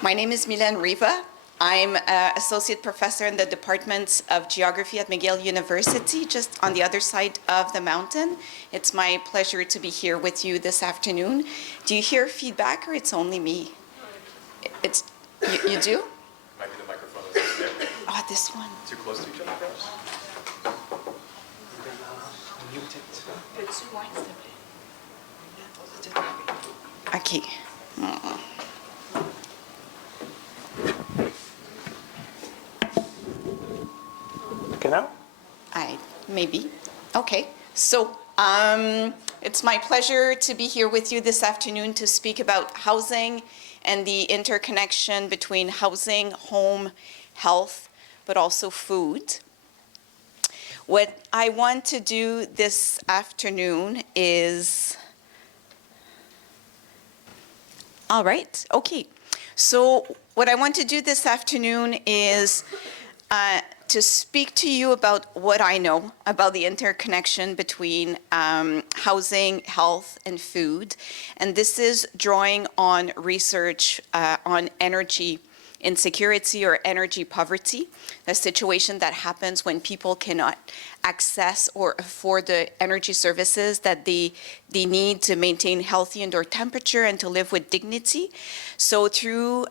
My name is Mylène Riva. I'm associate professor in the Department of Geography at McGill University, just on the other side of the mountain. It's my pleasure to be here with you this afternoon. Do you hear feedback, or it's only me? It's you do? Might be the microphone that's there. Oh, this one. Too close to each other, perhaps? Okay. Okay, now? Maybe. Okay. So it's my pleasure to be here with you this afternoon to speak about housing and the interconnection between housing, home, health, but also food. What I want to do this afternoon is, all right, okay. So what I want to do this afternoon is to speak to you about what I know about the interconnection between housing, health, and food. And this is drawing on research on energy insecurity or energy poverty, a situation that happens when people cannot access or afford the energy services that they need to maintain healthy indoor temperature and to live with dignity. So through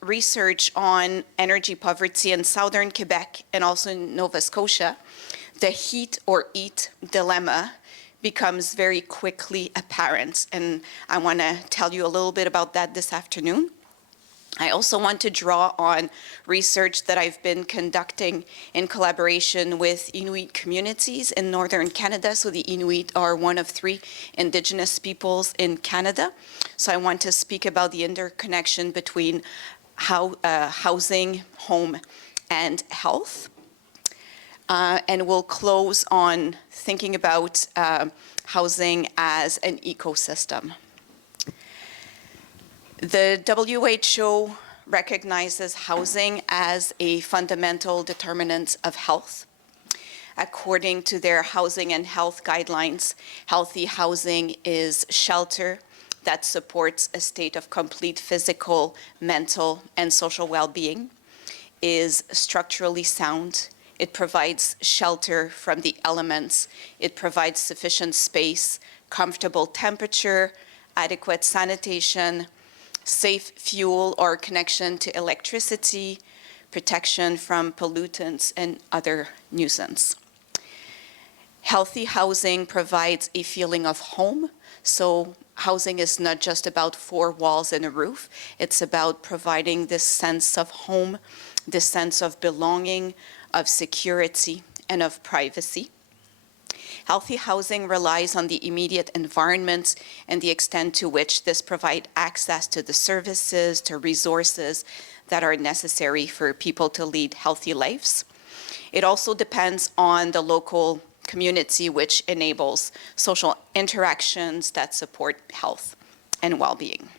research on energy poverty in southern Quebec and also in Nova Scotia, the heat or eat dilemma becomes very quickly apparent. And I want to tell you a little bit about that this afternoon. I also want to draw on research that I've been conducting in collaboration with Inuit communities in northern Canada. So the Inuit are one of 3 Indigenous peoples in Canada. So I want to speak about the interconnection between housing, home, and health. And we'll close on thinking about housing as an ecosystem. The WHO recognizes housing as a fundamental determinant of health. According to their housing and health guidelines, healthy housing is shelter that supports a state of complete physical, mental, and social well-being, is structurally sound. It provides shelter from the elements. It provides sufficient space, comfortable temperature, adequate sanitation, safe fuel or connection to electricity, protection from pollutants and other nuisance. Healthy housing provides a feeling of home. So housing is not just about 4 walls and a roof. It's about providing this sense of home, this sense of belonging, of security, and of privacy. Healthy housing relies on the immediate environment and the extent to which this provides access to the services, to resources that are necessary for people to lead healthy lives. It also depends on the local community, which enables social interactions that support health and well-being.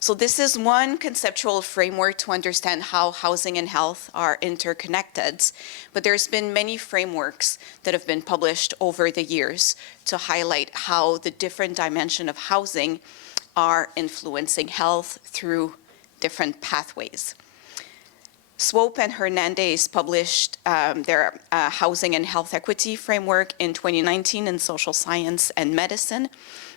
So this is one conceptual framework to understand how housing and health are interconnected, but there's been many frameworks that have been published over the years to highlight how the different dimensions of housing are influencing health through different pathways. Swope and Hernandez published their Housing and Health Equity Framework in 2019 in Social Science and Medicine,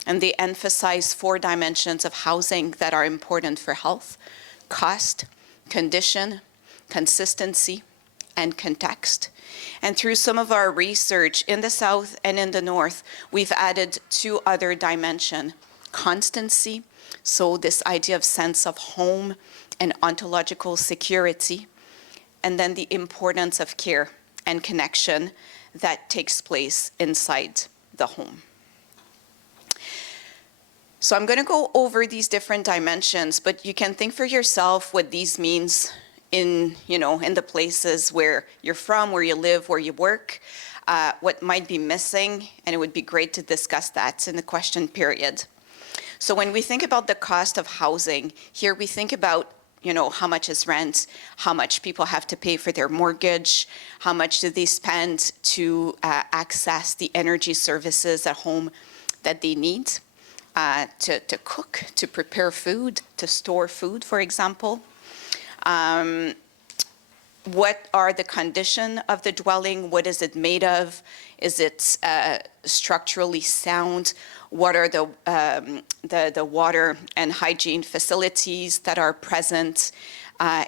and they emphasize 4 dimensions of housing that are important for health: cost, condition, consistency, and context. And through some of our research in the South and in the North, we've added 2 other dimensions: constancy, so this idea of sense of home and ontological security, and then the importance of care and connection that takes place inside the home. So I'm going to go over these different dimensions, but you can think for yourself what these means in the places where you're from, where you live, where you work, what might be missing, and it would be great to discuss that in the question period. So when we think about the cost of housing, here we think about how much is rent, how much people have to pay for their mortgage, how much do they spend to access the energy services at home that they need. to cook, to prepare food, to store food, for example. What are the condition of the dwelling? What is it made of? Is it structurally sound? What are the water and hygiene facilities that are present?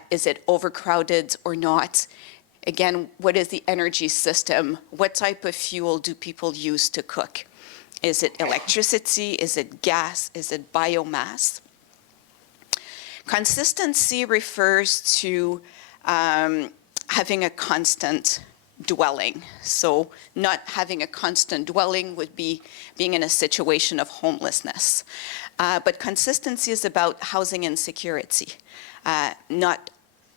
Is it overcrowded or not? Again, what is the energy system? What type of fuel do people use to cook? Is it electricity? Is it gas? Is it biomass? Consistency refers to having a constant dwelling. So not having a constant dwelling would be being in a situation of homelessness. But consistency is about housing insecurity, not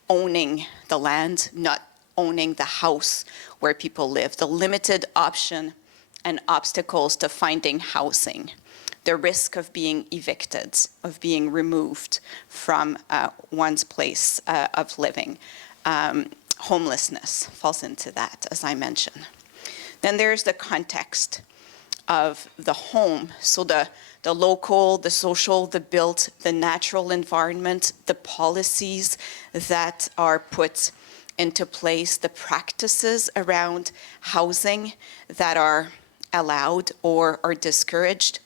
owning the land, not owning the house where people live, the limited option and obstacles to finding housing, the risk of being evicted, of being removed from one's place of living. Homelessness falls into that, as I mentioned. Then there's the context of the home. So the local, the social, the built, the natural environment, the policies that are put into place, the practices around housing that are allowed or are discouraged.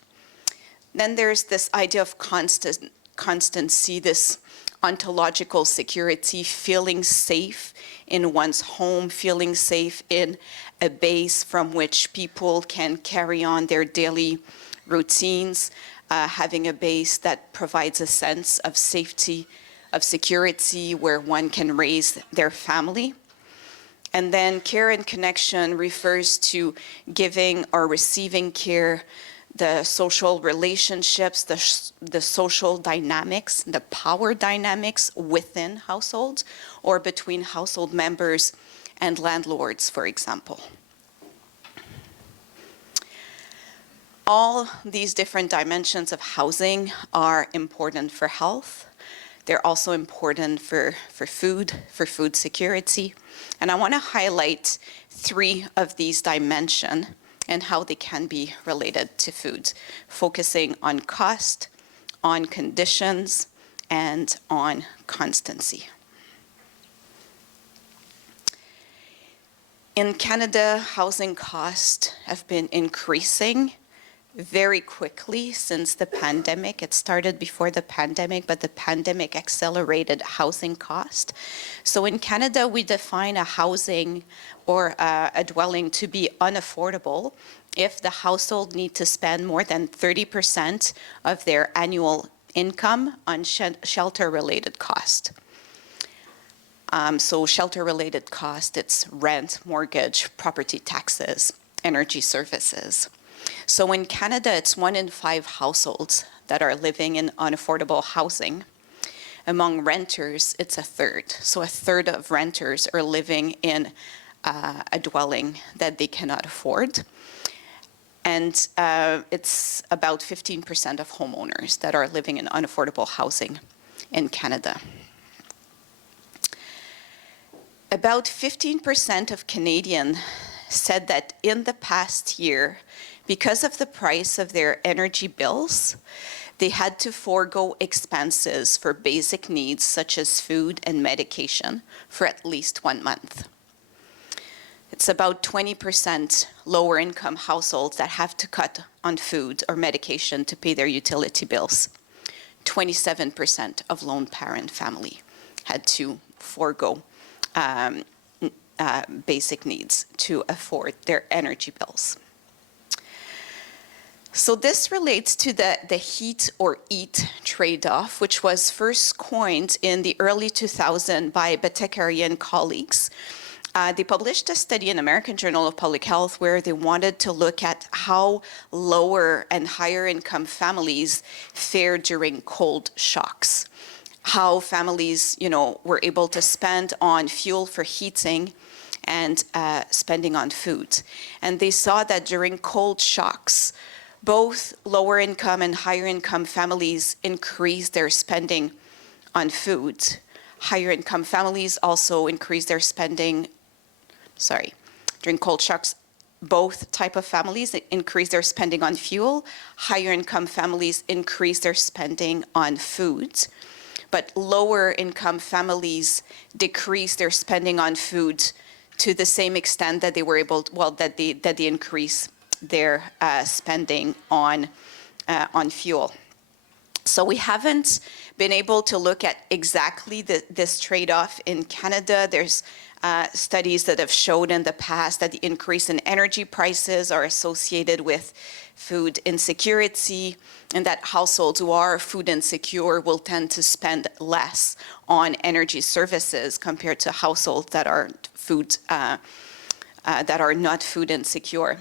Then there's this idea of constancy, this ontological security, feeling safe in one's home, feeling safe in a base from which people can carry on their daily routines, having a base that provides a sense of safety, of security, where one can raise their family. And then care and connection refers to giving or receiving care, the social relationships, the social dynamics, the power dynamics within households or between household members and landlords, for example. All these different dimensions of housing are important for health. They're also important for food security. And I want to highlight 3 of these dimensions and how they can be related to food, focusing on cost, on conditions, and on constancy. In Canada, housing costs have been increasing very quickly since the pandemic. It started before the pandemic, but the pandemic accelerated housing cost. So in Canada, we define a housing or a dwelling to be unaffordable if the household need to spend more than 30% of their annual income on shelter-related cost. So shelter-related cost, it's rent, mortgage, property taxes, energy services. So in Canada, it's 1 in 5 households that are living in unaffordable housing. Among renters, it's a third. So a third of renters are living in a dwelling that they cannot afford. And it's about 15% of homeowners that are living in unaffordable housing in Canada. About 15% of Canadians said that in the past year, because of the price of their energy bills, they had to forego expenses for basic needs such as food and medication for at least 1 month. It's about 20% lower income households that have to cut on food or medication to pay their utility bills. 27% of lone parent family had to forego basic needs to afford their energy bills. So this relates to the heat or eat trade-off, which was first coined in the early 2000s by Batakari and colleagues. They published a study in American Journal of Public Health where they wanted to look at how lower and higher income families fared during cold shocks, how families, were able to spend on fuel for heating and spending on food. And they saw that during cold shocks, both lower income and higher income families increased their spending on food. Higher income families also increased their spending, during cold shocks, both type of families increase their spending on fuel. Higher income families increase their spending on food. But lower income families decrease their spending on food to the same extent that they were able to, that they increase their spending on fuel. So we haven't been able to look at exactly this trade-off in Canada. There's studies that have showed in the past that the increase in energy prices are associated with food insecurity, and that households who are food insecure will tend to spend less on energy services compared to households that are not food insecure.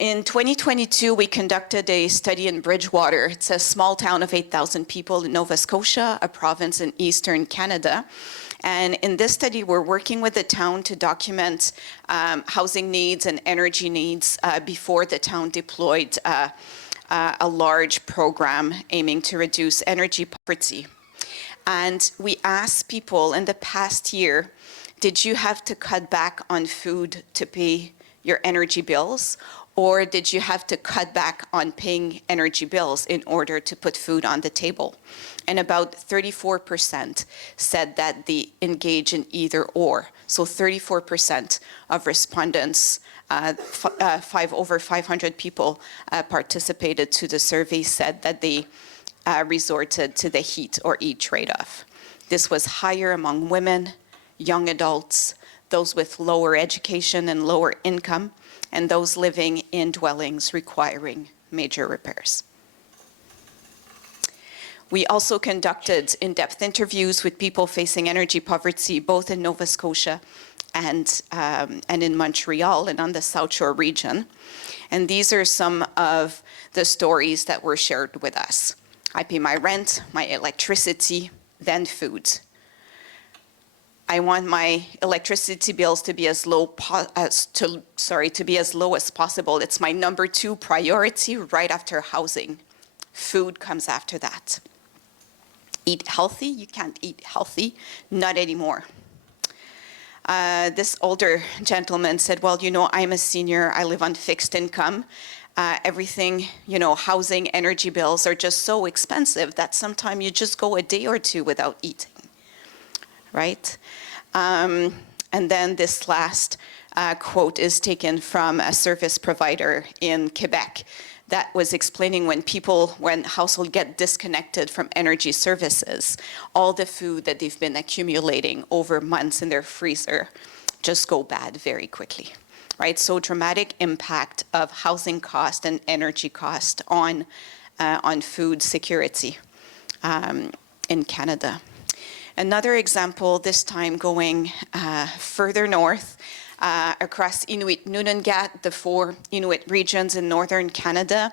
In 2022, we conducted a study in Bridgewater. It's a small town of 8,000 people in Nova Scotia, a province in eastern Canada. And in this study, we're working with the town to document housing needs and energy needs before the town deployed a large program aiming to reduce energy poverty. And we asked people in the past year, did you have to cut back on food to pay your energy bills? Or did you have to cut back on paying energy bills in order to put food on the table? And about 34% said that they engage in either or. So 34% of respondents, over 500 people participated to the survey, said that they resorted to the heat or eat trade-off. This was higher among women, young adults, those with lower education and lower income, and those living in dwellings requiring major repairs. We also conducted in-depth interviews with people facing energy poverty, both in Nova Scotia and in Montreal and on the South Shore region. And these are some of the stories that were shared with us. I pay my rent, my electricity, then food. I want my electricity bills to be as low as possible. It's my number 2 priority right after housing. Food comes after that. Eat healthy? You can't eat healthy, not anymore. This older gentleman said, well, you know, I'm a senior, I live on fixed income. Everything, you know, housing, energy bills are just so expensive that sometimes you just go a day or two without eating. Right? And then this last quote is taken from a service provider in Quebec that was explaining when households get disconnected from energy services, all the food that they've been accumulating over months in their freezer just go bad very quickly. Right? So dramatic impact of housing cost and energy cost on food security in Canada. Another example, this time going further north, across Inuit Nunangat, the 4 Inuit regions in northern Canada.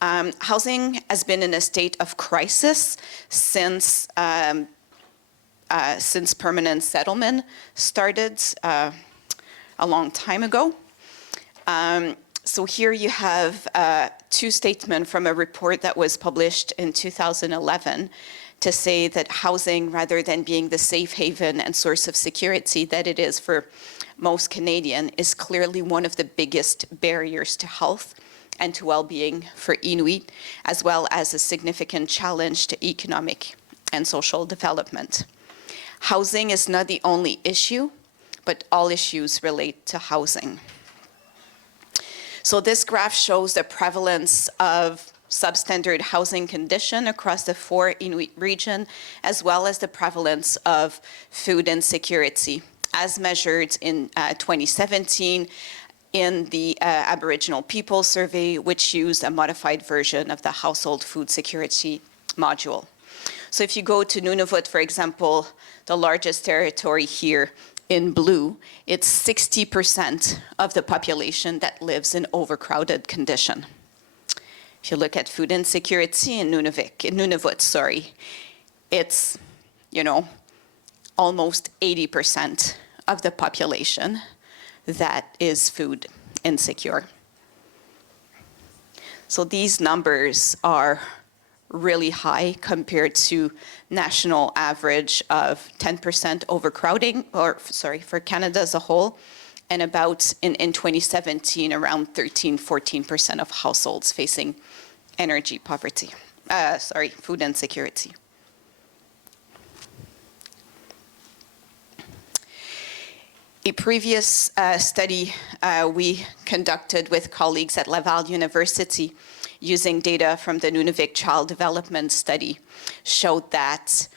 Housing has been in a state of crisis since permanent settlement started a long time ago. So here you have 2 statements from a report that was published in 2011 to say that housing, rather than being the safe haven and source of security that it is for most Canadian, is clearly one of the biggest barriers to health and to well-being for Inuit, as well as a significant challenge to economic and social development. Housing is not the only issue, but all issues relate to housing. So this graph shows the prevalence of substandard housing condition across the 4 Inuit region, as well as the prevalence of food insecurity, as measured in 2017 in the Aboriginal People Survey, which used a modified version of the Household Food Security module. So if you go to Nunavut, for example, the largest territory here in blue, it's 60% of the population that lives in overcrowded condition. If you look at food insecurity in Nunavut, it's, you know, almost 80% of the population that is food insecure. So these numbers are really high compared to national average of 10% overcrowding, for Canada as a whole, and about, in 2017, around 13-14% of households facing energy poverty, food insecurity. A previous study we conducted with colleagues at Laval University using data from the Nunavik Child Development Study showed that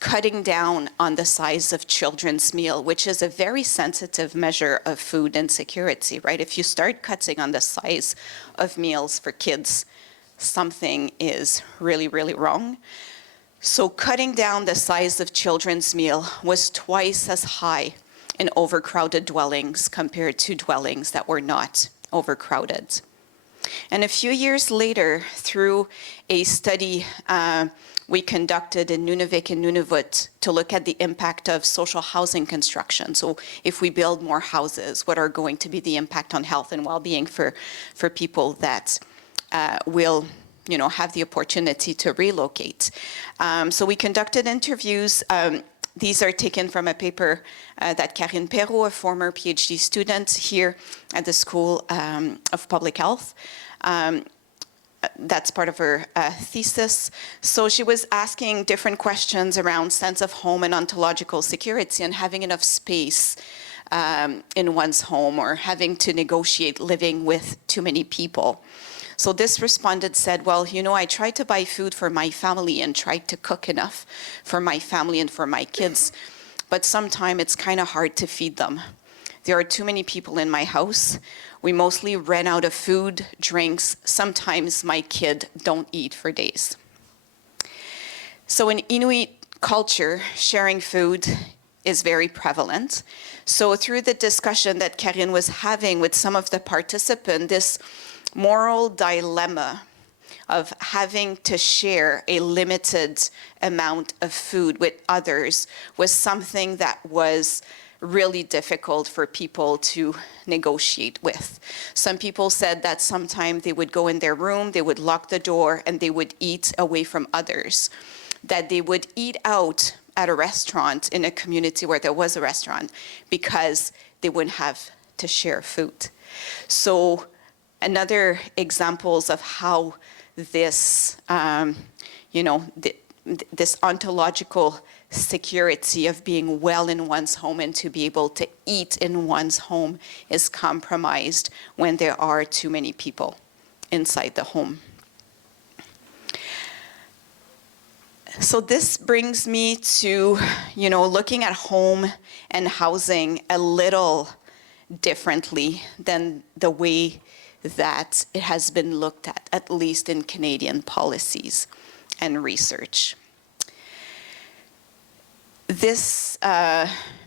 cutting down on the size of children's meal, which is a very sensitive measure of food insecurity, right? If you start cutting on the size of meals for kids, something is really, really wrong. So cutting down the size of children's meal was twice as high in overcrowded dwellings compared to dwellings that were not overcrowded. And a few years later, through a study we conducted in Nunavik and Nunavut to look at the impact of social housing construction. So if we build more houses, what are going to be the impact on health and well-being for people that will have the opportunity to relocate. So we conducted interviews. These are taken from a paper that Karine Perrault, a former PhD student here at the School of Public Health, that's part of her thesis. So she was asking different questions around sense of home and ontological security and having enough space in one's home or having to negotiate living with too many people. So this respondent said, well, I try to buy food for my family and try to cook enough for my family and for my kids, but sometimes it's kind of hard to feed them. There are too many people in my house. We mostly ran out of food, drinks. Sometimes my kid don't eat for days. So in Inuit culture, sharing food is very prevalent. So through the discussion that Karine was having with some of the participants, this moral dilemma of having to share a limited amount of food with others was something that was really difficult for people to negotiate with. Some people said that sometimes they would go in their room, they would lock the door, and they would eat away from others. That they would eat out at a restaurant in a community where there was a restaurant because they wouldn't have to share food. So another examples of how this, this ontological security of being well in one's home and to be able to eat in one's home is compromised when there are too many people inside the home. So this brings me to, looking at home and housing a little differently than the way that it has been looked at least in Canadian policies and research. This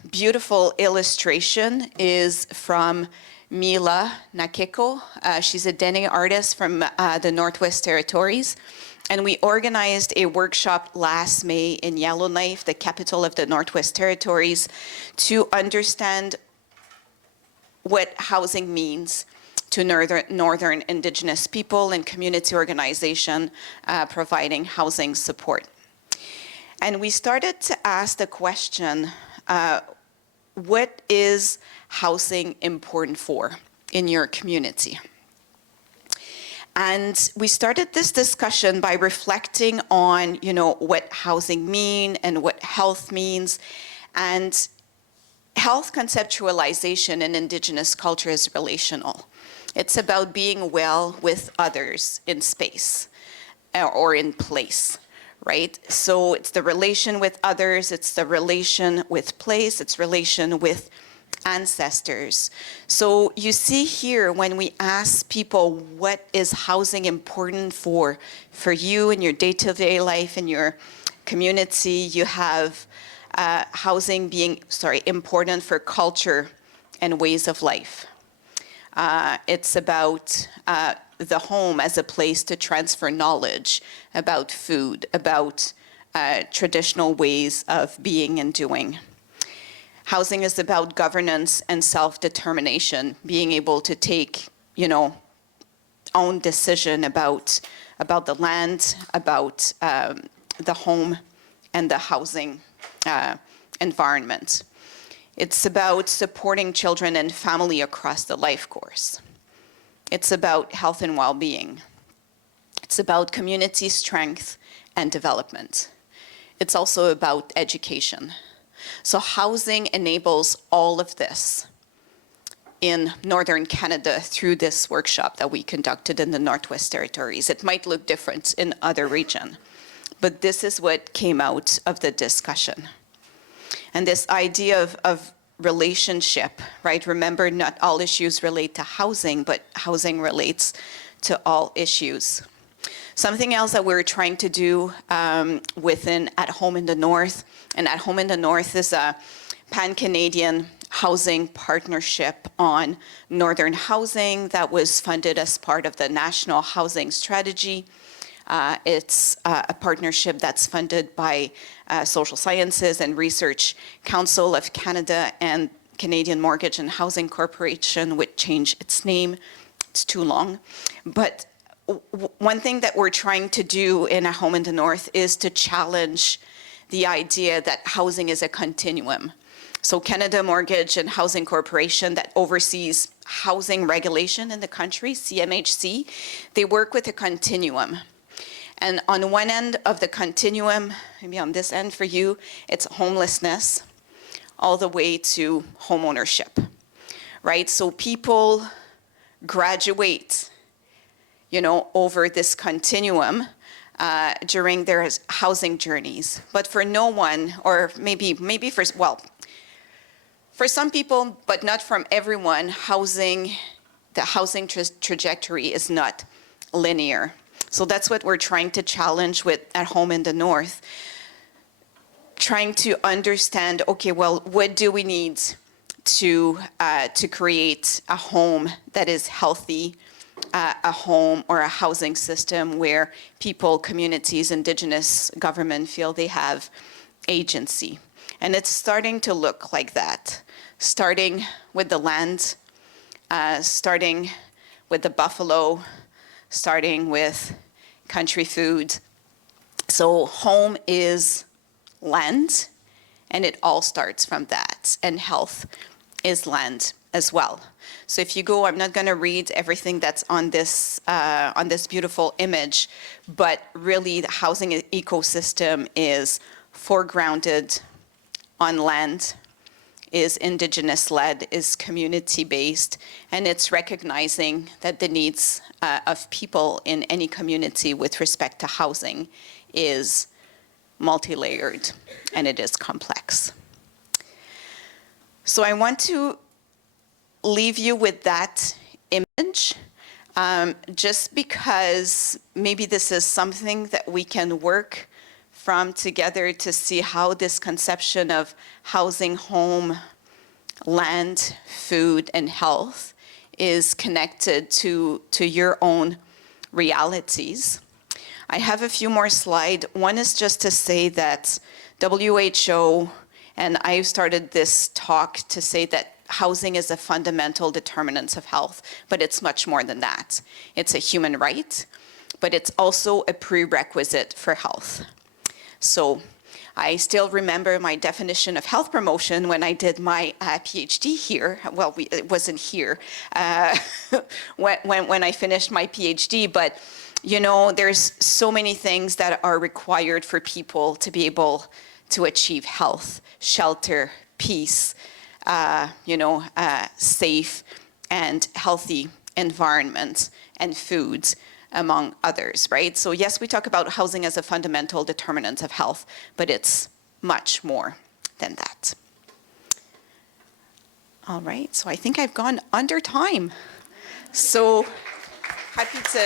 beautiful illustration is from Mila Nakeko. She's a Dene artist from the Northwest Territories. And we organized a workshop last May in Yellowknife, the capital of the Northwest Territories, to understand what housing means to northern Indigenous people and community organization providing housing support. And we started to ask the question, what is housing important for in your community? And we started this discussion by reflecting on, what housing means and what health means. And health conceptualization in Indigenous culture is relational. It's about being well with others in space or in place, right? So it's the relation with others, it's the relation with place, it's relation with ancestors. So you see here when we ask people what is housing important for you in your day-to-day life, in your community, you have housing being, important for culture and ways of life. It's about the home as a place to transfer knowledge about food, about traditional ways of being and doing. Housing is about governance and self-determination, being able to take, own decision about the land, about the home and the housing environment. It's about supporting children and family across the life course. It's about health and well-being. It's about community strength and development. It's also about education. So housing enables all of this in Northern Canada through this workshop that we conducted in the Northwest Territories. It might look different in other regions, but this is what came out of the discussion. And this idea of relationship, right? Remember, not all issues relate to housing, but housing relates to all issues. Something else that we're trying to do within At Home in the North, and At Home in the North is a pan-Canadian housing partnership on northern housing that was funded as part of the National Housing Strategy. It's a partnership that's funded by Social Sciences and Research Council of Canada and Canadian Mortgage and Housing Corporation, which changed its name. It's too long. But one thing that we're trying to do in At Home in the North is to challenge the idea that housing is a continuum. So Canada Mortgage and Housing Corporation that oversees housing regulation in the country, CMHC, they work with a continuum. And on one end of the continuum, maybe on this end for you, it's homelessness, all the way to homeownership, right? So people graduate, over this continuum during their housing journeys. But for no one, or maybe for some people, but not from everyone, the housing trajectory is not linear. So that's what we're trying to challenge with At Home in the North. Trying to understand, okay, well, what do we need to create a home that is healthy, a home or a housing system where people, communities, Indigenous government feel they have agency. And it's starting to look like that, starting with the land, starting with the buffalo, starting with country food. So home is land, and it all starts from that. And health is land as well. So if you go, I'm not going to read everything that's on this beautiful image, but really the housing ecosystem is foregrounded on land, is Indigenous-led, is community-based, and it's recognizing that the needs of people in any community with respect to housing is multi-layered, and it is complex. So I want to leave you with that image, just because maybe this is something that we can work from together to see how this conception of housing, home, land, food, and health is connected to your own realities. I have a few more slides. One is just to say that WHO, and I started this talk to say that housing is a fundamental determinant of health, but it's much more than that. It's a human right, but it's also a prerequisite for health. So I still remember my definition of health promotion when I did my PhD here. Well, it wasn't here when I finished my PhD, but there's so many things that are required for people to be able to achieve health, shelter, peace, safe and healthy environment and foods, among others, right? So yes, we talk about housing as a fundamental determinant of health, but it's much more than that. All right, so I think I've gone under time. So happy to,